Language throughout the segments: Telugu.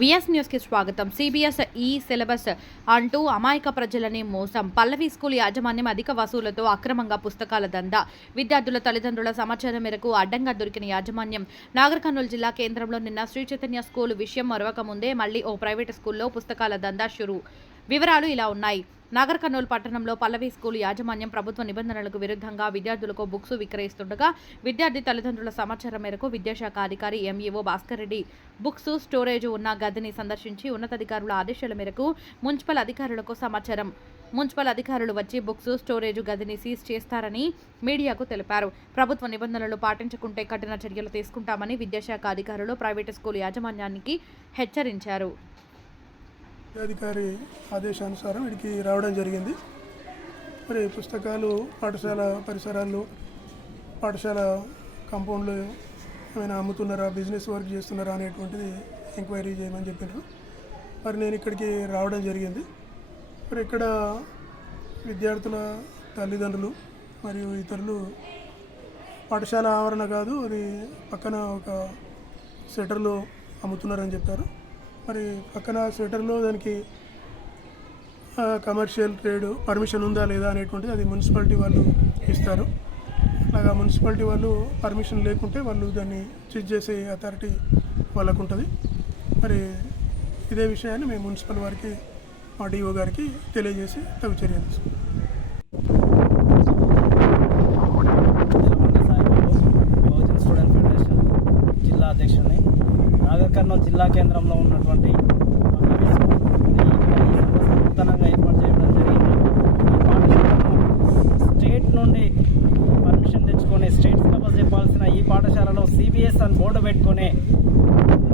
విఎస్ న్యూస్కి స్వాగతం. సిబిఎస్ ఈ సిలబస్ అంటూ అమాయక ప్రజలని మోసం. పల్లవి స్కూల్ యాజమాన్యం అధిక వసూలతో అక్రమంగా పుస్తకాల దందా. విద్యార్థుల తల్లిదండ్రుల సమాచారం మేరకు అడ్డంగా దొరికిన యాజమాన్యం నాగర్ కర్నూలు జిల్లా కేంద్రంలో నిన్న శ్రీ చైతన్య స్కూల్ విషయం మరొక ముందే మళ్ళీ ఓ ప్రైవేట్ స్కూల్లో పుస్తకాల దందా షురు. వివరాలు ఇలా ఉన్నాయి. నాగర్ కర్నూలు పట్టణంలో పల్లవి స్కూల్ యాజమాన్యం ప్రభుత్వ నిబంధనలకు విరుద్ధంగా విద్యార్థులకు బుక్స్ విక్రయిస్తుండగా విద్యార్థి తల్లిదండ్రుల సమాచారం మేరకు విద్యాశాఖ అధికారి MEO Bhaskar Reddy books storage ఉన్న గదిని సందర్శించి ఉన్నతాధికారుల ఆదేశాల మేరకు మున్సిపల్ అధికారులకు సమాచారం. మున్సిపల్ అధికారులు వచ్చి బుక్స్ స్టోరేజ్ గదిని సీజ్ చేస్తారని మీడియాకు తెలిపారు. ప్రభుత్వ నిబంధనలు పాటించకుంటే కఠిన చర్యలు తీసుకుంటామని విద్యాశాఖ అధికారులు ప్రైవేటు స్కూల్ యాజమాన్యానికి హెచ్చరించారు. అధికారి ఆదేశానుసారం వీడికి రావడం జరిగింది. మరి పుస్తకాలు పాఠశాల పరిసరాల్లో పాఠశాల కాంపౌండ్లో ఏమైనా అమ్ముతున్నారా బిజినెస్ వర్క్ చేస్తున్నారా అనేటువంటిది ఎంక్వైరీ చేయమని చెప్పారు మరి నేను ఇక్కడికి రావడం జరిగింది. మరి ఇక్కడ విద్యార్థుల తల్లిదండ్రులు మరియు ఇతరులు పాఠశాల ఆవరణ కాదు అది పక్కన ఒక సెటర్లో అమ్ముతున్నారని చెప్పారు. మరి పక్కన స్వెటర్లో దానికి కమర్షియల్ ట్రేడ్ పర్మిషన్ ఉందా లేదా అనేటువంటిది అది మున్సిపాలిటీ వాళ్ళు ఇస్తారు. అలాగా మున్సిపాలిటీ వాళ్ళు పర్మిషన్ లేకుంటే వాళ్ళు దాన్ని చెక్ చేసే అథారిటీ వాళ్ళకు ఉంటుంది మరి ఇదే విషయాన్ని మేము మున్సిపల్ వారికి మా డిఓ గారికి తెలియజేసి తగు చర్యలు తీసుకుంటాం. నాగర్ కర్నూలు జిల్లా కేంద్రంలో ఉన్నటువంటి నూతనంగా ఏర్పాటు చేయడం జరిగింది. స్టేట్ నుండి పర్మిషన్ తెచ్చుకొని స్టేట్ సిలబస్ చెప్పాల్సిన ఈ పాఠశాలలో సిబిఎస్ అని బోర్డు పెట్టుకొని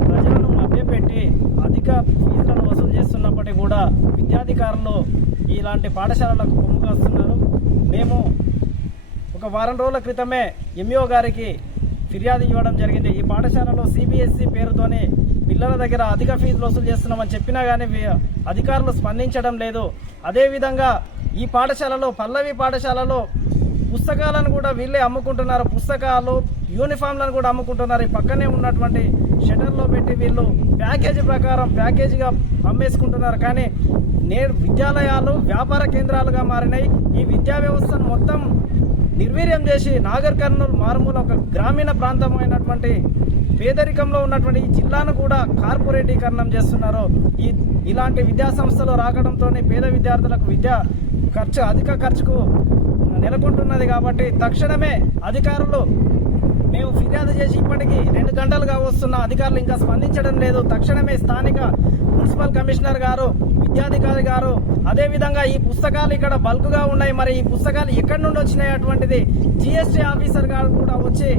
ప్రజలను మభ్యపెట్టి అధిక ఫీజులను వసూలు చేస్తున్నప్పటికీ కూడా విద్యాధికారులు ఇలాంటి పాఠశాలలకు కొమ్ము కాస్తున్నారు. మేము ఒక వారం రోజుల క్రితమే ఎంఈఓ గారికి ఫిర్యాదు ఇవ్వడం జరిగింది. ఈ పాఠశాలలో సిబిఎస్ఈ పేరుతోనే పిల్లల దగ్గర అధిక ఫీజులు వసూలు చేస్తున్నామని చెప్పినా కానీ అధికారులు స్పందించడం లేదు. అదేవిధంగా ఈ పాఠశాలలో పల్లవి పాఠశాలలో పుస్తకాలను కూడా వీళ్ళే అమ్ముకుంటున్నారు. పుస్తకాలు యూనిఫామ్లను కూడా అమ్ముకుంటున్నారు. ఈ పక్కనే ఉన్నటువంటి షటర్లో పెట్టి వీళ్ళు ప్యాకేజీ ప్రకారం ప్యాకేజీగా అమ్మేసుకుంటున్నారు. కానీ నేడు విద్యాలయాలు వ్యాపార కేంద్రాలుగా మారినాయి. ఈ విద్యా వ్యవస్థను మొత్తం నిర్వీర్యం చేసి నాగర్ కర్నూలు మారుమూల ఒక గ్రామీణ ప్రాంతమైనటువంటి పేదరికంలో ఉన్నటువంటి ఈ జిల్లాను కూడా కార్పొరేటీకరణం చేస్తున్నారు. ఈ ఇలాంటి విద్యా సంస్థలు రాకడంతో పేద విద్యార్థులకు విద్య ఖర్చు అధిక ఖర్చుకు నెలకొంటున్నది కాబట్టి తక్షణమే అధికారులు మేము ఫిర్యాదు చేసి ఇప్పటికీ రెండు గంటలుగా వస్తున్న అధికారులు ఇంకా స్పందించడం లేదు. తక్షణమే స్థానిక మున్సిపల్ కమిషనర్ గారు విద్యాధికారి గారు అదేవిధంగా ఈ పుస్తకాలు ఇక్కడ బల్క్గా ఉన్నాయి. మరి ఈ పుస్తకాలు ఎక్కడి నుండి వచ్చినాయి అటువంటిది జిఎస్టీ ఆఫీసర్ గారు కూడా వచ్చి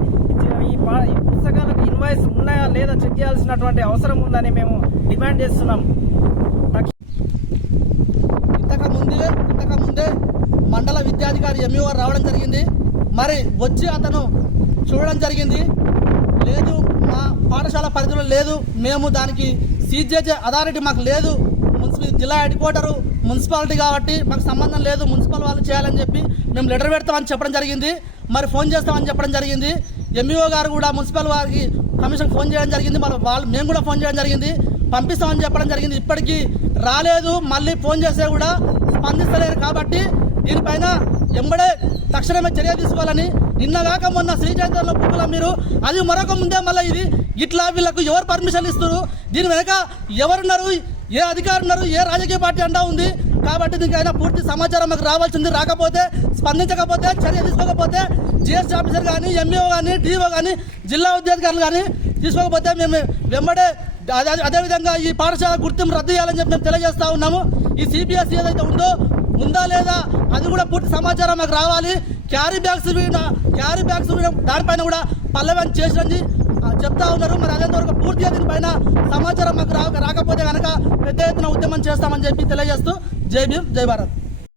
ఈ ఈ పుస్తకాలకు ఇన్వాయిస్ ఉన్నాయా లేదా చెక్ చేయాల్సినటువంటి అవసరం ఉందని మేము డిమాండ్ చేస్తున్నాం. తక్ష- ఇంతకుముందే మండల విద్యాధికారి ఎంఈఓ రావడం జరిగింది. మరి వచ్చి అతను చూడడం జరిగింది. లేదు మా పాఠశాల పరిధిలో లేదు. మేము దానికి సీజ్ చేసే అథారిటీ మాకు లేదు. మున్సిపల్ జిల్లా హెడ్ క్వార్టరు మున్సిపాలిటీ కాబట్టి మాకు సంబంధం లేదు. మున్సిపల్ వాళ్ళు చేయాలని చెప్పి మేము లెటర్ పెడతామని చెప్పడం జరిగింది. మరి ఫోన్ చేస్తామని చెప్పడం జరిగింది. ఎంఈఓ గారు కూడా మున్సిపల్ వారికి కమిషన్ ఫోన్ చేయడం జరిగింది. మరి వాళ్ళు మేము కూడా ఫోన్ చేయడం జరిగింది. పంపిస్తామని చెప్పడం జరిగింది. ఇప్పటికీ రాలేదు. మళ్ళీ ఫోన్ చేస్తే కూడా స్పందిస్తలేరు కాబట్టి దీనిపైన ఎంబడే తక్షణమే చర్య తీసుకోవాలని నిన్నగాక మొన్న శ్రీ చైతన్య బుక్కుల మీరు అది మరొక ముందే మళ్ళీ ఇది. ఇట్లా వీళ్ళకు ఎవరు పర్మిషన్ ఇస్తారు దీని వెనక ఎవరున్నారు? ఏ అధికారు ఉన్నారు? ఏ రాజకీయ పార్టీ అంటా ఉంది? కాబట్టి దీనికైనా పూర్తి సమాచారం మాకు రావాల్సింది. రాకపోతే స్పందించకపోతే చర్య తీసుకోకపోతే జిఎస్టీ ఆఫీసర్ కానీ ఎంఈఓ కానీ డిఓ కానీ జిల్లా ఉద్యోగాలు కానీ తీసుకోకపోతే మేము వెంబడే అదే అదేవిధంగా ఈ పాఠశాల గుర్తింపు రద్దు చేయాలని చెప్పి మేము తెలియజేస్తా ఉన్నాము. ఈ సిబిఎస్సి ఏదైతే ఉందో ఉందా లేదా అది కూడా పూర్తి సమాచారం మాకు రావాలి. క్యారీ బ్యాగ్స్ మీద క్యారీ బ్యాగ్స్ దానిపైన కూడా పల్లవని చేసినది చెప్తా ఉన్నారు. మరి అదేంతవరకు పూర్తిగా దీనిపైన సమాచారం మాకు రాకపోతే కనుక పెద్ద ఎత్తున ఉద్యమం చేస్తామని చెప్పి తెలియజేస్తూ జై భీమ్ జై భారత్.